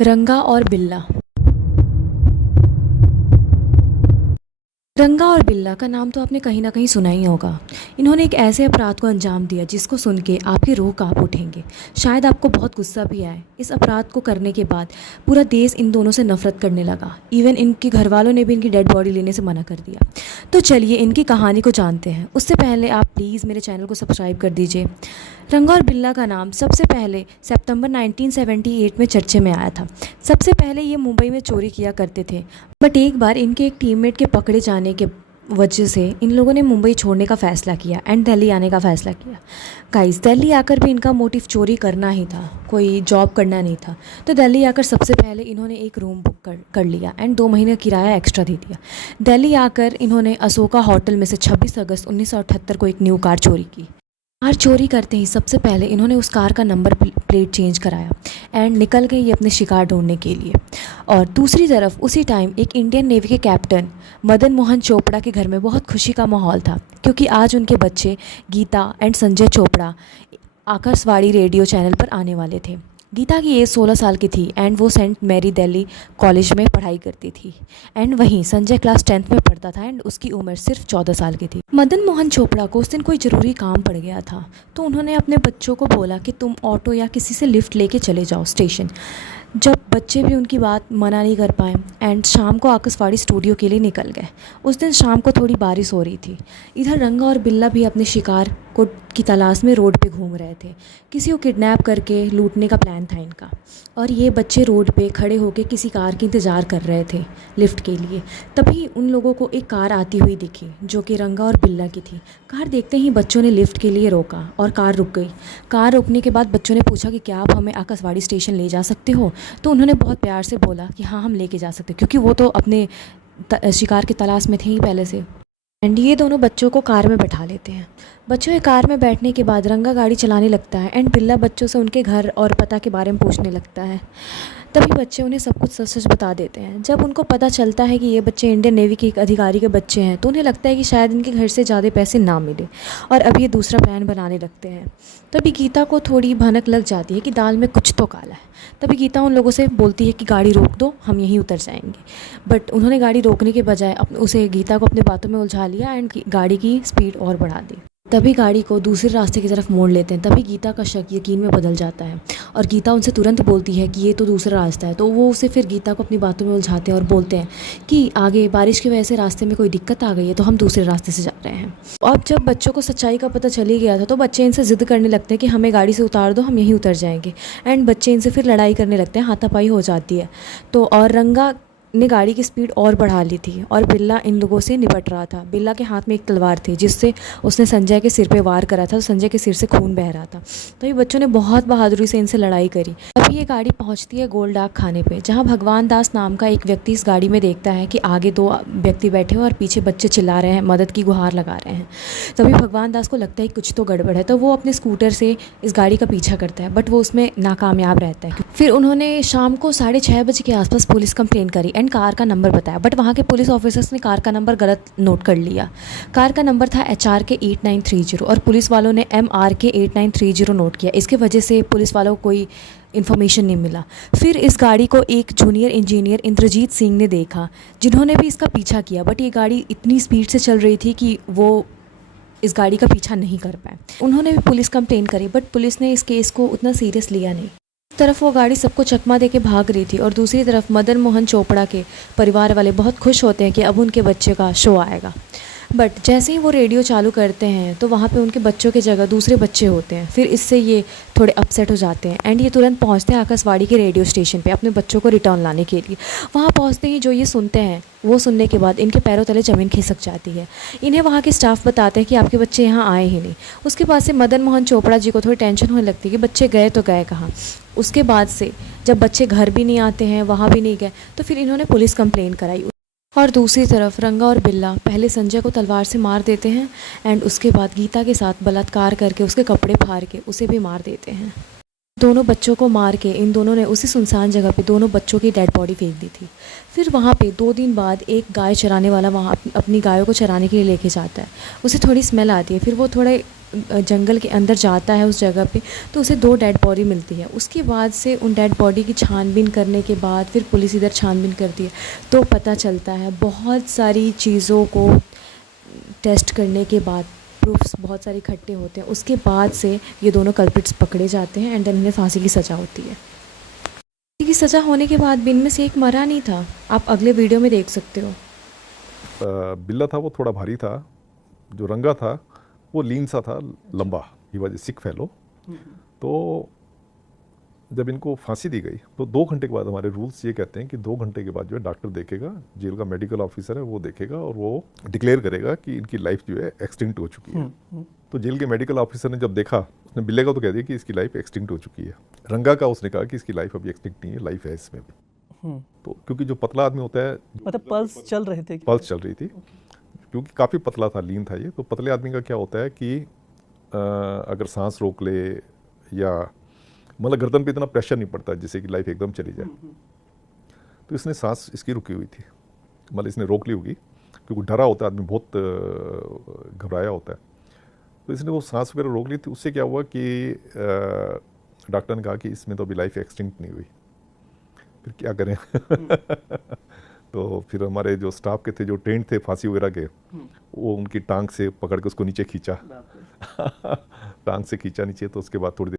रंगा और बिल्ला। रंगा और बिल्ला का नाम तो आपने कहीं ना कहीं सुना ही होगा। इन्होंने एक ऐसे अपराध को अंजाम दिया जिसको सुन के आपके रूह कांप उठेंगे। शायद आपको बहुत गुस्सा भी आए। इस अपराध को करने के बाद पूरा देश इन दोनों से नफरत करने लगा। इवन इनके घर वालों ने भी इनकी डेड बॉडी लेने से मना कर दिया। तो चलिए इनकी कहानी को जानते हैं। उससे पहले आप प्लीज़ मेरे चैनल को सब्सक्राइब कर दीजिए। रंगा और बिल्ला का नाम सबसे पहले सितंबर 1978 में चर्चे में आया था। सबसे पहले ये मुंबई में चोरी किया करते थे, बट एक बार इनके एक टीममेट के पकड़े जाने के वजह से इन लोगों ने मुंबई छोड़ने का फ़ैसला किया एंड दिल्ली आने का फ़ैसला किया। गाइस, दिल्ली आकर भी इनका मोटिव चोरी करना ही था, कोई जॉब करना नहीं था। तो दिल्ली आकर सबसे पहले इन्होंने एक रूम बुक कर लिया एंड 2 महीने किराया एक्स्ट्रा दे दिया। दिल्ली आकर इन्होंने अशोका होटल में से 26 अगस्त 1978 को एक न्यू कार चोरी की। कार चोरी करते ही सबसे पहले इन्होंने उस कार का नंबर प्लेट चेंज कराया एंड निकल गए ये अपने शिकार ढूंढने के लिए। और दूसरी तरफ उसी टाइम एक इंडियन नेवी के कैप्टन मदन मोहन चोपड़ा के घर में बहुत खुशी का माहौल था, क्योंकि आज उनके बच्चे Geeta and Sanjay Chopra Akashvani radio channel पर आने वाले थे। गीता की एज 16 साल की थी एंड वो सेंट मैरी दिल्ली कॉलेज में पढ़ाई करती थी एंड वहीं संजय क्लास 10th में पढ़ता था एंड उसकी उम्र सिर्फ 14 साल की थी। मदन मोहन चोपड़ा को उस दिन कोई ज़रूरी काम पड़ गया था, तो उन्होंने अपने बच्चों को बोला कि तुम ऑटो या किसी से लिफ्ट लेके चले जाओ स्टेशन। जब बच्चे भी उनकी बात मना नहीं कर पाए एंड शाम को आकाशवाणी स्टूडियो के लिए निकल गए। उस दिन शाम को थोड़ी बारिश हो रही थी। इधर रंगा और बिल्ला भी अपने शिकार को की तलाश में रोड पे घूम रहे थे। किसी को किडनैप करके लूटने का प्लान था इनका। और ये बच्चे रोड पे खड़े होकर किसी कार की इंतज़ार कर रहे थे लिफ्ट के लिए। तभी उन लोगों को एक कार आती हुई दिखी जो कि रंगा और बिल्ला की थी। कार देखते ही बच्चों ने लिफ्ट के लिए रोका और कार रुक गई। कार रुकने के बाद बच्चों ने पूछा कि क्या आप हमें आकाशवाणी स्टेशन ले जा सकते हो। तो उन्होंने बहुत प्यार से बोला कि हाँ, हम लेके जा सकते, क्योंकि वो तो अपने शिकार की तलाश में थे ही पहले से। एंड ये दोनों बच्चों को कार में बैठा लेते हैं। बच्चों के कार में बैठने के बाद रंगा गाड़ी चलाने लगता है एंड बिल्ला बच्चों से उनके घर और पता के बारे में पूछने लगता है। तभी बच्चे उन्हें सब कुछ सच सच बता देते हैं। जब उनको पता चलता है कि ये बच्चे इंडियन नेवी के एक अधिकारी के बच्चे हैं, तो उन्हें लगता है कि शायद इनके घर से ज़्यादा पैसे ना मिले और अब ये दूसरा प्लान बनाने लगते हैं। तभी गीता को थोड़ी भनक लग जाती है कि दाल में कुछ तो काला है। तभी गीता उन लोगों से बोलती है कि गाड़ी रोक दो, हम यहीं उतर जाएंगे। बट उन्होंने गाड़ी रोकने के बजाय उसे गीता को अपने बातों में उलझा लिया एंड गाड़ी की स्पीड और बढ़ा दी। तभी गाड़ी को दूसरे रास्ते की तरफ मोड़ लेते हैं। तभी गीता का शक यकीन में बदल जाता है और गीता उनसे तुरंत बोलती है कि ये तो दूसरा रास्ता है। तो वो उसे फिर गीता को अपनी बातों में उलझाते हैं और बोलते हैं कि आगे बारिश की वजह से रास्ते में कोई दिक्कत आ गई है, तो हम दूसरे रास्ते से जा रहे हैं। अब जब बच्चों को सच्चाई का पता चल ही गया था, तो बच्चे इनसे ज़िद करने लगते हैं कि हमें गाड़ी से उतार दो, हम यहीं उतर जाएंगे। एंड बच्चे इनसे फिर लड़ाई करने लगते हैं, हाथापाई हो जाती है। तो और रंगा ने गाड़ी की स्पीड और बढ़ा ली थी और बिल्ला इन लोगों से निपट रहा था। बिल्ला के हाथ में एक तलवार थी जिससे उसने संजय के सिर पे वार करा था, तो संजय के सिर से खून बह रहा था। तो ये बच्चों ने बहुत बहादुरी से इनसे लड़ाई करी। तभी ये गाड़ी पहुंचती है गोल डाक खाने पे, जहां भगवान दास नाम का एक व्यक्ति इस गाड़ी में देखता है कि आगे 2 व्यक्ति बैठे हुए और पीछे बच्चे चिल्ला रहे हैं, मदद की गुहार लगा रहे हैं। तभी भगवान दास को लगता है कि कुछ तो गड़बड़ है, तो वो अपने स्कूटर से इस गाड़ी का पीछा करता है, बट वो उसमें नाकामयाब रहता है। फिर उन्होंने शाम को 6:30 बजे के आसपास पुलिस कंप्लेन करी एंड कार का नंबर बताया, बट वहाँ के पुलिस ऑफिसर्स ने कार का नंबर गलत नोट कर लिया। कार का नंबर था HRK 8930 और पुलिस वालों ने MRK 8930 नोट किया। इसके वजह से पुलिस वालों को कोई इन्फॉर्मेशन नहीं मिला। फिर इस गाड़ी को एक जूनियर इंजीनियर इंद्रजीत सिंह ने देखा, जिन्होंने भी इसका पीछा किया, बट ये गाड़ी इतनी स्पीड से चल रही थी कि वो इस गाड़ी का पीछा नहीं कर पाए। उन्होंने भी पुलिस कंप्लेन करी, बट पुलिस ने इस केस को उतना सीरियस लिया नहीं। तरफ वो गाड़ी सबको चकमा दे के भाग रही थी और दूसरी तरफ मदन मोहन चोपड़ा के परिवार वाले बहुत खुश होते हैं कि अब उनके बच्चे का शो आएगा। बट जैसे ही वो रेडियो चालू करते हैं तो वहाँ पे उनके बच्चों की जगह दूसरे बच्चे होते हैं। फिर इससे ये थोड़े अपसेट हो जाते हैं एंड ये तुरंत पहुँचते हैं आकाशवाणी के रेडियो स्टेशन पे अपने बच्चों को रिटर्न लाने के लिए। वहाँ पहुँचते ही जो ये सुनते हैं, वो सुनने के बाद इनके पैरों तले ज़मीन खिसक जाती है। इन्हें वहाँ के स्टाफ बताते हैं कि आपके बच्चे यहाँ आए ही नहीं। उसके बाद से मदन मोहन चोपड़ा जी को थोड़ी टेंशन होने लगती है कि बच्चे गए तो गए कहाँ। उसके बाद से जब बच्चे घर भी नहीं आते हैं, वहाँ भी नहीं गए, तो फिर इन्होंने पुलिस कंप्लेन कराई। और दूसरी तरफ रंगा और बिल्ला पहले संजय को तलवार से मार देते हैं एंड उसके बाद गीता के साथ बलात्कार करके उसके कपड़े फाड़ के उसे भी मार देते हैं। दोनों बच्चों को मार के इन दोनों ने उसी सुनसान जगह पे दोनों बच्चों की डेड बॉडी फेंक दी थी। फिर वहाँ पे 2 दिन बाद एक गाय चराने वाला वहाँ अपनी गायों को चराने के लिए लेके जाता है। उसे थोड़ी स्मेल आती है, फिर वो थोड़े जंगल के अंदर जाता है उस जगह पे, तो उसे 2 डेड बॉडी मिलती है। उसके बाद से उन डेड बॉडी की छानबीन करने के बाद फिर पुलिस इधर छानबीन करती है, तो पता चलता है बहुत सारी चीज़ों को टेस्ट करने के बाद, प्रूफ्स बहुत सारे इकट्ठे होते हैं, उसके बाद से ये दोनों कल्प्रिट्स पकड़े जाते हैं एंड देन इन्हें फांसी की सज़ा होती है। फांसी की सज़ा होने के बाद भी इनमें से एक मरा नहीं था, आप अगले वीडियो में देख सकते हो। बिल्ला था वो थोड़ा भारी था, जो रंगा था वो लीन सा था, लंबा, he was a sick fellow. तो जब इनको फांसी दी गई तो 2 घंटे के बाद, हमारे रूल्स ये कहते हैं कि 2 घंटे के बाद जो है डॉक्टर देखेगा, जेल का मेडिकल ऑफिसर है वो देखेगा और वो डिक्लेयर करेगा कि इनकी लाइफ जो है एक्सटिंक्ट हो चुकी है। तो जेल के मेडिकल ऑफिसर ने जब देखा, उसने बिल्ले का तो कह दिया कि इसकी लाइफ एक्सटिंक्ट हो चुकी है। रंगा का उसने कहा कि इसकी लाइफ अभी एक्सटिंक्ट नहीं है, लाइफ है इसमें भी। तो क्योंकि जो पतला आदमी होता है, मतलब पल्स चल रहे थे? पल्स चल रही थी, क्योंकि काफ़ी पतला था, लीन था ये। तो पतले आदमी का क्या होता है कि अगर सांस रोक ले या मतलब गर्दन पे इतना प्रेशर नहीं पड़ता जिससे कि लाइफ एकदम चली जाए। तो इसने सांस इसकी रुकी हुई थी, मतलब इसने रोक ली होगी, क्योंकि डरा होता है आदमी, बहुत घबराया होता है। तो इसने वो सांस वगैरह रोक ली थी। उससे क्या हुआ कि डॉक्टर ने कहा कि इसमें तो अभी लाइफ एक्सटिंक्ट नहीं हुई, फिर क्या करें। तो फिर हमारे जो स्टाफ के थे, जो ट्रेंड थे फांसी वगैरह के, वो उनकी टांग से पकड़ के उसको नीचे खींचा। टांग से खींचा नीचे, तो उसके बाद थोड़ी देर